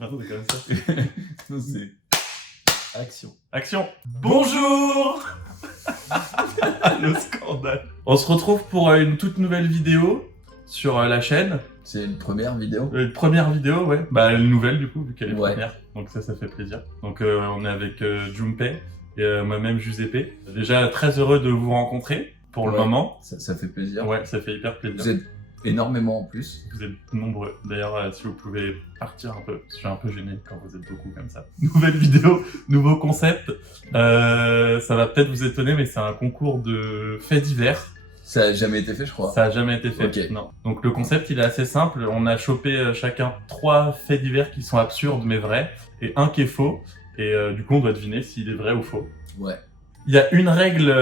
Attends, c'est comme ça. Non, c'est... Action. Action. Bonjour. Le scandale. On se retrouve pour une toute nouvelle vidéo sur la chaîne. C'est une première vidéo. Une première vidéo, ouais. Bah, une nouvelle, du coup, vu qu'elle est Ouais. première. Donc ça fait plaisir. Donc on est avec Junpei et moi-même Giuseppe. Déjà, très heureux de vous rencontrer pour le Ouais. moment. Ça fait plaisir. Ouais, ça fait hyper plaisir. Vous êtes énormément en plus. Vous êtes nombreux. D'ailleurs, si vous pouvez partir un peu, je suis un peu gêné quand vous êtes beaucoup comme ça. Nouvelle vidéo, nouveau concept. Ça va peut-être vous étonner, mais c'est un concours de faits divers. Ça a jamais été fait, je crois. Ça a jamais été fait. Ok. Non. Donc le concept, il est assez simple. On a chopé chacun 3 faits divers qui sont absurdes mais vrais, et un qui est faux. Et du coup, on doit deviner s'il est vrai ou faux. Ouais. Il y a une règle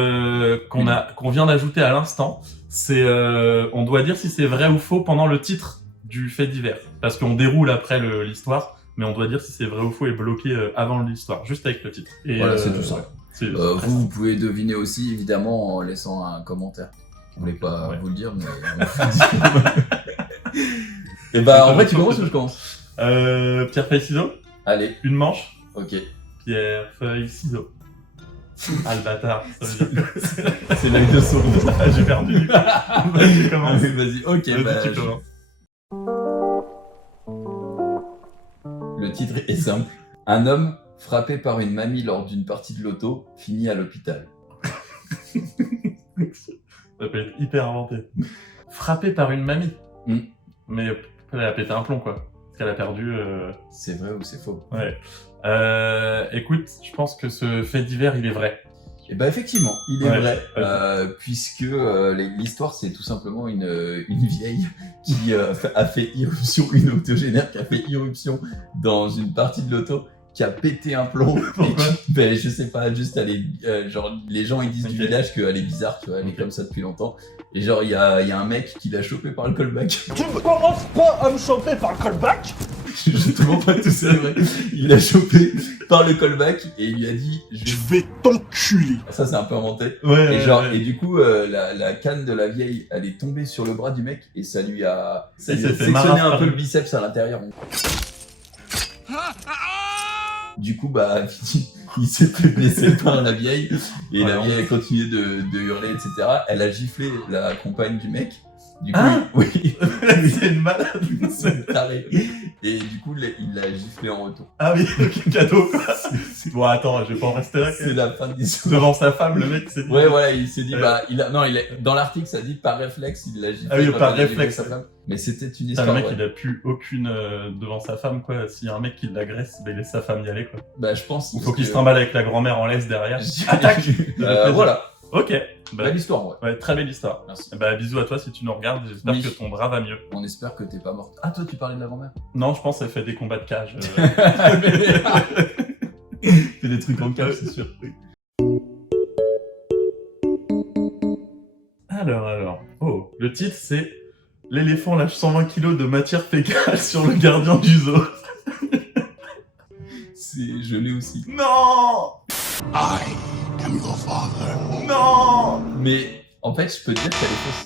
qu'on vient d'ajouter à l'instant, c'est on doit dire si c'est vrai ou faux pendant le titre du fait divers. Parce qu'on déroule après l'histoire, mais on doit dire si c'est vrai ou faux et bloqué avant l'histoire, juste avec le titre. Et, Voilà, c'est tout ça. ouais, c'est très vous pouvez deviner aussi, évidemment, en laissant un commentaire. Je voulais pas Ouais. vous le dire, mais... Et bah, en vrai, tu commences ou je commence? Pierre, feuille, ciseaux, Allez, une manche. ok. Pierre, feuille, ciseaux. Ah le bâtard, ça veut dire. C'est l'œil de son. Ah, j'ai perdu. Vas-y, commence. Vas-y, ok. Vas-y, Bah, tu commences. Le titre est simple. Un homme frappé par une mamie lors d'une partie de loto finit à l'hôpital. Ça peut être hyper inventé. Frappé par une mamie. Mm. Mais elle a pété un plomb, quoi. Parce qu'elle a perdu... C'est vrai ou c'est faux? Ouais. Écoute, je pense que ce fait divers, il est vrai. Et bah effectivement, il est Ouais, vrai, vas-y. puisque l'histoire c'est tout simplement une vieille qui a fait irruption, une octogénaire qui a fait irruption dans une partie de l'auto, qui a pété un plomb. Pourquoi? Ben je sais pas, juste elle est, genre les gens ils disent Ok. du village qu'elle est bizarre, tu vois, elle est Ok. comme ça depuis longtemps. Et genre il y a un mec qui l'a chopé par le callback. Tu ne commences pas à me choper par le callback. Je te mens pas tout ça, vrai. Il l'a chopé par le callback et il lui a dit Je vais t'enculer. Ça c'est un peu inventé. Ouais, Et genre, ouais. et du coup, la canne de la vieille, elle est tombée sur le bras du mec et ça lui a Il s'est fait sectionné marasser un par peu le- le biceps à l'intérieur. Du coup, bah, il s'est fait blesser par la vieille et Ouais, la non. vieille a continué de hurler, etc. Elle a giflé la compagne du mec. Du coup, Hein oui, C'est une malade. c'est taré. Et du coup, il l'a giflé en retour. Ah oui, ok, cadeau, quoi. Bon, attends, je vais pas en rester là. quand C'est même. la fin de l'histoire. Devant sa femme, le mec s'est dit... Ouais, voilà, il s'est dit, Ouais. bah, dans l'article, ça dit par réflexe, il l'a giflé. Ah oui, quand par il a giflé réflexe. sa femme. Mais c'était une Putain, histoire. le mec, vraie. il a plus aucune devant sa femme, quoi. S'il y a un mec qui l'agresse, il laisse sa femme y aller, quoi. Bah, je pense. Il faut qu'il se trimballe avec la grand-mère en laisse derrière. Attaque. Attaque. Voilà. Ok. Bah, Belle histoire, ouais. ouais, très belle histoire. Merci. Bah, bisous à toi si tu nous regardes. J'espère Oui. que ton bras va mieux. On espère que t'es pas morte. Ah, toi, tu parlais de la grand-mère. Non, je pense qu'elle fait des combats de cage. Fais des trucs en cage, c'est sûr. Alors. Oh, le titre c'est L'éléphant lâche 120 kg de matière fécale sur le gardien du zoo. Je l'ai aussi. Non. I am your father. Non. Mais en fait, je peux te dire qu'elle est fausse.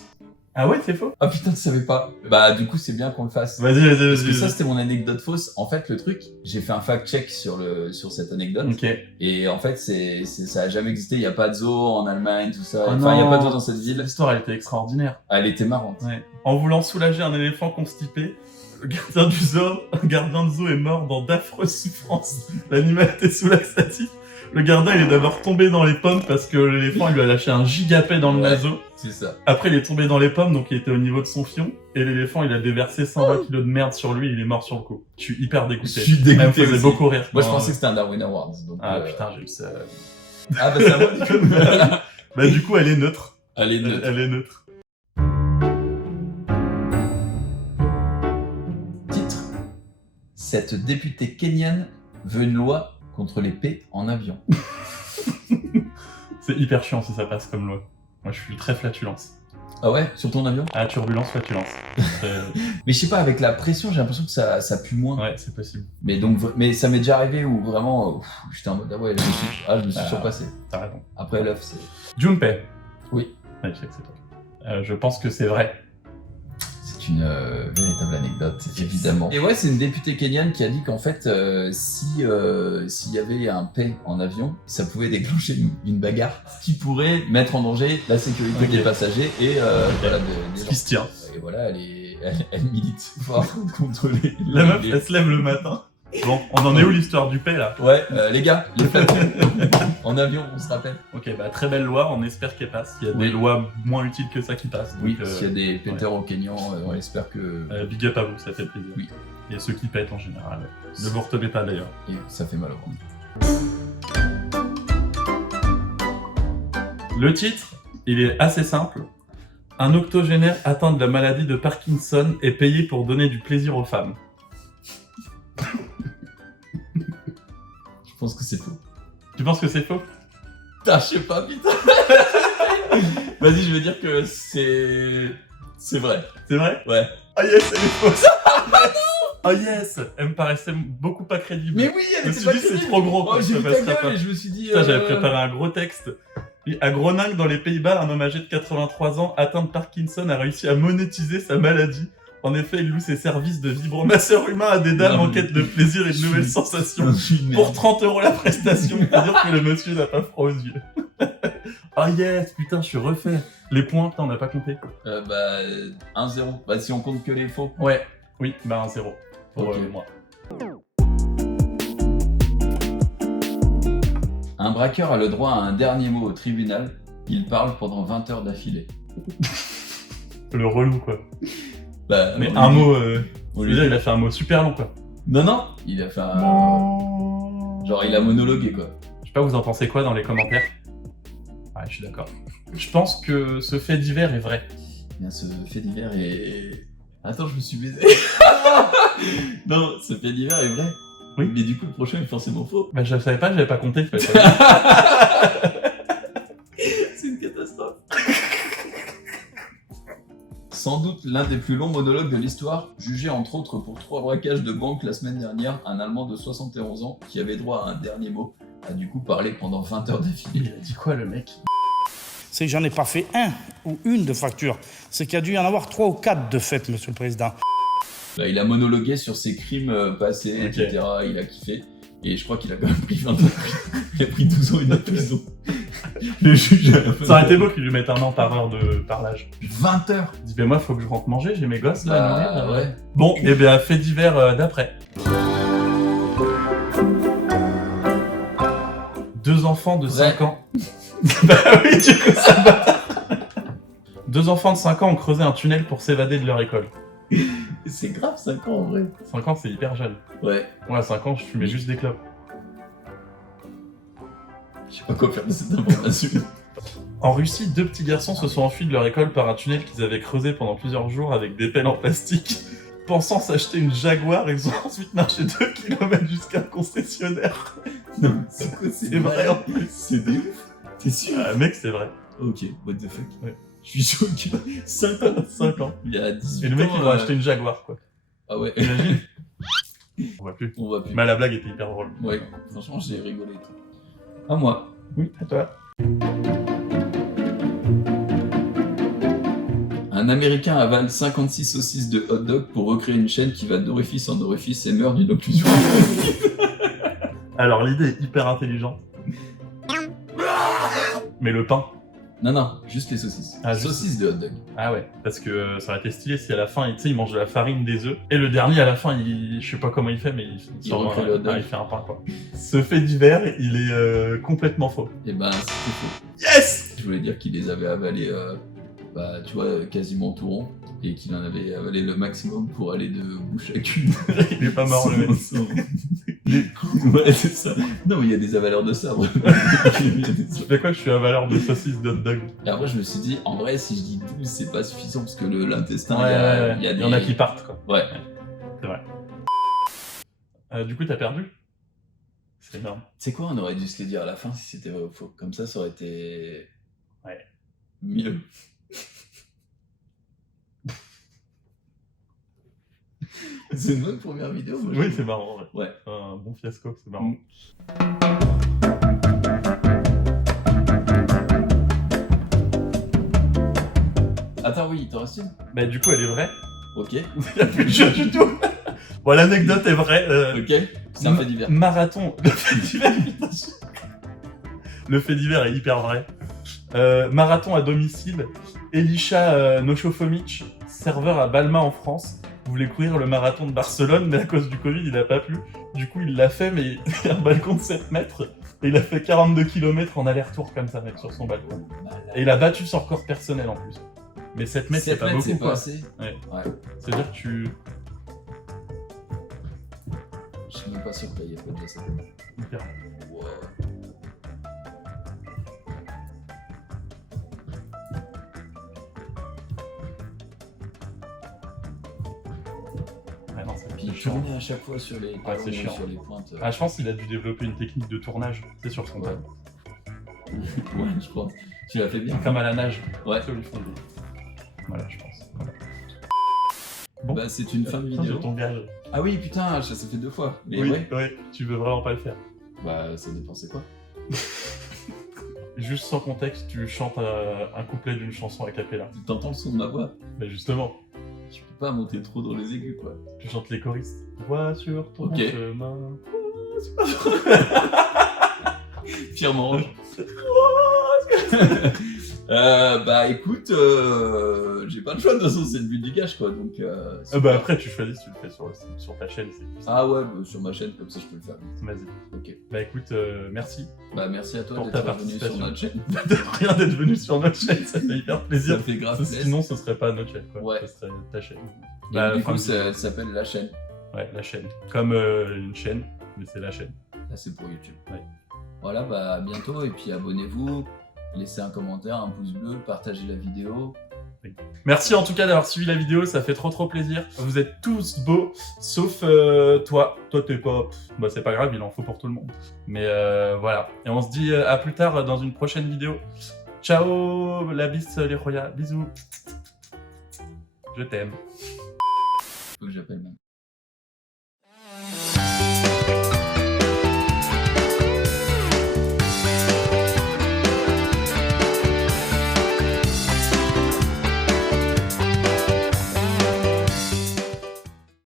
Ah ouais, c'est faux. Ah putain, tu savais pas. Bah, du coup, c'est bien qu'on le fasse. Vas-y. Parce que ça, c'était mon anecdote fausse. En fait, le truc, j'ai fait un fact-check sur cette anecdote. Ok. Et en fait, ça a jamais existé. Il y a pas de zoo en Allemagne, tout ça. Oh Enfin, il y a non. pas de zoo dans cette ville. L'histoire, elle était extraordinaire. Elle était marrante. Ouais. En voulant soulager un éléphant constipé, le gardien de zoo est mort dans d'affreuses souffrances. L'animal était sous laxatif. Le gardien, il est d'abord tombé dans les pommes parce que l'éléphant, il lui a lâché un gigapet dans le Ouais. naseau. C'est ça. Après, il est tombé dans les pommes, donc il était au niveau de son fion. Et l'éléphant, il a déversé 120 kilos de merde sur lui et il est mort sur le coup. Je suis hyper dégoûté. Je suis dégoûté Elle me faisait aussi. beaucoup rire. Moi, je quand- pensais que c'était un Darwin Awards. Donc, Ah putain, j'ai eu ça. Ah, bah, c'est à moi, du coup. Bah, du coup, elle est neutre. Allez, Elle, neutre. elle est neutre. Titre. Cette députée kenyane veut une loi contre les paix en avion. C'est hyper chiant si ça passe comme loi. Moi, je suis très flatulence. Ah ouais, sur ton avion? Ah, turbulence, flatulence. Mais je sais pas, avec la pression, j'ai l'impression que ça pue moins. Ouais, c'est possible. Mais ça m'est déjà arrivé où vraiment, j'étais en mode, ah ouais, je me suis Ah. surpassé. T'as raison. Après, l'œuf, c'est... Junpei. Oui. Ouais, je sais que c'est toi. Je pense que c'est vrai. c'est une véritable anecdote, évidemment. Et ouais, c'est une députée kenyane qui a dit qu'en fait, s'il y avait un paix en avion, ça pouvait déclencher une bagarre qui pourrait mettre en danger la sécurité des passagers et voilà, des Ce gens. qui se tient. Et voilà, elle milite fort contre les... La meuf, elle se lève le matin. Bon, on en est où l'histoire du paix là? Ouais, les gars, les flacons en avion, on se rappelle. Ok, bah très belle loi, on espère qu'elle passe. Il y a des lois moins utiles que ça qui passent. Oui, donc, s'il y a des péteurs au Kenyan, on espère que... big up à vous, ça fait plaisir. Oui. Et ceux qui pètent en général. Ne vous retenez pas d'ailleurs. Et ça fait mal au ventre. Le titre, il est assez simple. Un octogénaire atteint de la maladie de Parkinson est payé pour donner du plaisir aux femmes. Je pense que c'est faux. Tu penses que c'est faux? Putain, je sais pas, putain. Vas-y, je veux dire que c'est vrai. C'est vrai? Ouais. Oh yes, elle est fausse. Oh yes, elle me paraissait beaucoup pas crédible. Mais oui, Je me suis dit c'est trop gros. Oh, quoi, j'ai ça vu ta passerait gueule pas. et je me suis dit... Putain, j'avais préparé un gros texte. À Groningue, dans les Pays-Bas, un homme âgé de 83 ans atteint de Parkinson a réussi à monétiser sa maladie. En effet, il loue ses services de vibromasseur humain à des dames Non, en mais- quête de plaisir et de nouvelles sensations. Pour 30 € la prestation, c'est-à-dire que le monsieur n'a pas froid aux yeux. Oh yes, putain, je suis refait. Les points, putain, on n'a pas compté. 1-0. Bah, si on compte que les faux. Ouais. Oui, bah 1-0 pour Ok. moi. Un braqueur a le droit à un dernier mot au tribunal. Il parle pendant 20 heures d'affilée. Le relou, quoi. Bah, Mais on un lui- mot, on je lui- veux dire, il a fait un mot super long, quoi. Non, il a fait un... Genre, il a monologué, quoi. Je sais pas, vous en pensez quoi dans les commentaires? Ouais, je suis d'accord. Je pense que ce fait divers est vrai. Bien, ce fait divers est... Attends, je me suis baisé. Non, ce fait divers est vrai. Oui. Mais du coup, le prochain est forcément faux. Bah, je savais pas, j'avais pas compté. Je savais pas. C'est une catastrophe. Sans doute l'un des plus longs monologues de l'histoire, jugé entre autres pour 3 braquages de banque la semaine dernière, un Allemand de 71 ans qui avait droit à un dernier mot a du coup parlé pendant 20 heures d'affilée. Il a dit quoi, le mec? C'est que j'en ai pas fait un ou une de fracture. C'est qu'il y a dû y en avoir 3 ou 4 de fait, monsieur le président. Bah, il a monologué sur ses crimes passés, Ok. etc. Il a kiffé. Et je crois qu'il a quand même pris 20 ans. Il a pris 12 ans et de prison. Le juge. Ça aurait été beau qu'il lui mette 1 an par heure de parlage. 20 heures. Il dit, mais moi, faut que je rentre manger, j'ai mes gosses là à nourrir. Bah, ouais. Bon, et bien, fait divers d'après. 2 enfants de Vrai. 5 ans. Bah oui, du coup, ça va. 2 enfants de 5 ans ont creusé un tunnel pour s'évader de leur école. C'est grave 5 ans en vrai. 5 ans, c'est hyper jeune. Ouais. Moi, à 5 ans, je fumais juste des clopes. Je sais pas quoi faire de cette information. En Russie, 2 petits garçons se sont enfuis de leur école par un tunnel qu'ils avaient creusé pendant plusieurs jours avec des pelles en plastique. Pensant s'acheter une Jaguar, ils ont ensuite marché 2 km jusqu'à un concessionnaire. Non, mais c'est quoi? C'est vrai en plus. C'est des ouf. T'es sûr? Mec, c'est vrai. Ok, what the fuck. Ouais. Je suis choqué. 5 ans. 5 ans. Il y a 18 ans. Et le mec, il va acheter une Jaguar, quoi. Ah ouais. Imagine. On voit plus. On voit plus. Mais la blague était hyper drôle. Ouais, franchement, j'ai rigolé. À moi. Oui, à toi. Un Américain avale 56 saucisses de hot dog pour recréer une chaîne qui va d'orifice en orifice et meurt d'une occlusion. Alors, l'idée est hyper intelligente. Mais le pain. Non, juste les saucisses. Ah, juste- Saucisses de hot dog. Ah ouais, parce que ça aurait été stylé si à la fin, tu sais, il mange de la farine, des œufs. Et le dernier, à la fin, je sais pas comment il fait, mais il sort recrée le hot dog. il fait un pain, quoi. Ce fait divers, il est complètement faux. Et ben, c'était faux. Yes! Je voulais dire qu'il les avait avalés, tu vois, quasiment tout rond. Et qu'il en avait avalé le maximum pour aller de bouche à cul. Il est pas mort, le mec. Ouais, c'est ça. Non, mais il y a des avaleurs de sabre. Tu fais quoi que je suis un valeur de saucisse de hot dog? Et après, je me suis dit, en vrai, si je dis 12, c'est pas suffisant parce que l'intestin, Ouais, il y a il des... y en a qui partent, quoi. Ouais. C'est vrai. Du coup, t'as perdu? C'est énorme. C'est quoi, on aurait dû se les dire à la fin si c'était vrai ou faux. Comme ça aurait été... Ouais. Mieux. C'est une bonne première vidéo. moi, je Oui, trouve. c'est marrant, ouais. Ouais. Un bon fiasco, c'est marrant. Attends, oui, il t'en reste une? Bah, du coup, elle est vraie. Ok. Il n'y a plus de jeu du tout. Bon, l'anecdote est vraie. Ok. C'est un fait divers. Marathon. Le fait divers, putain. Le fait divers est hyper vrai. Marathon à domicile. Elisha Noshofomic, serveur à Balma en France, voulait courir le marathon de Barcelone, mais à cause du Covid, il n'a pas pu. Du coup, il l'a fait, mais il y a un balcon de 7 mètres. Et il a fait 42 km en aller-retour comme ça, mec, sur son balcon. Et il a battu son record personnel en plus. Mais 7 mètres, c'est pas beaucoup, quoi. Assez. Ouais. Ouais. C'est-à-dire que tu... Je suis même pas sûr qu'il y ait pas déjà ça. Hyper. Wow. Ouais, non, c'est Puis il chiant. tournait à chaque fois sur les, Ouais, c'est chiant. sur les pointes. Ah, je pense qu'il a dû développer une technique de tournage, c'est sur son Ouais. tableau. Ouais, je crois. Tu l'as fait bien. Comme à la nage. Ouais. Sur les fonds. Voilà, je pense. Voilà. Bon. Bah, c'est une fin de Putain, vidéo. j'ai ton gage. Ah oui, putain, ça s'est fait 2 fois. Mais Oui, ouais. ouais, tu veux vraiment pas le faire. Bah, ça dépend, c'est quoi. Juste sans contexte, tu chantes un couplet d'une chanson a cappella. Tu t'entends le son de ma voix. Mais justement, Je peux pas monter trop dans les aigus, quoi. tu chantes les choristes. Vois sur ton Ok. chemin. Pierre Morange. Bah écoute, j'ai pas le choix de toute façon, c'est le but du gage quoi. Donc, Ah bah après, tu choisis si tu le fais sur ta chaîne. C'est plus simple. Ah ouais, bah, sur ma chaîne, comme ça je peux le faire. Vas-y. Ok. Bah écoute, merci. Bah merci à toi Pour ta d'être venu sur participation. notre chaîne. De rien d'être venu sur notre chaîne, ça fait hyper Ça plaisir. fait grave plaisir. Sinon, ce serait pas notre chaîne, quoi. Ouais. Ce serait ta chaîne. Et Bah, du enfin, coup, ça s'appelle La Chaîne. Ouais, la chaîne. Comme une chaîne, mais c'est la chaîne. Là, c'est pour YouTube. Ouais. Voilà, bah à bientôt et puis abonnez-vous, laissez un commentaire, un pouce bleu, partagez la vidéo. Merci en tout cas d'avoir suivi la vidéo, ça fait trop plaisir. Vous êtes tous beaux, sauf toi. Toi t'es pas... Bah c'est pas grave, il en faut pour tout le monde. Mais voilà. Et on se dit à plus tard dans une prochaine vidéo. Ciao la bise les royas, bisous. Je t'aime.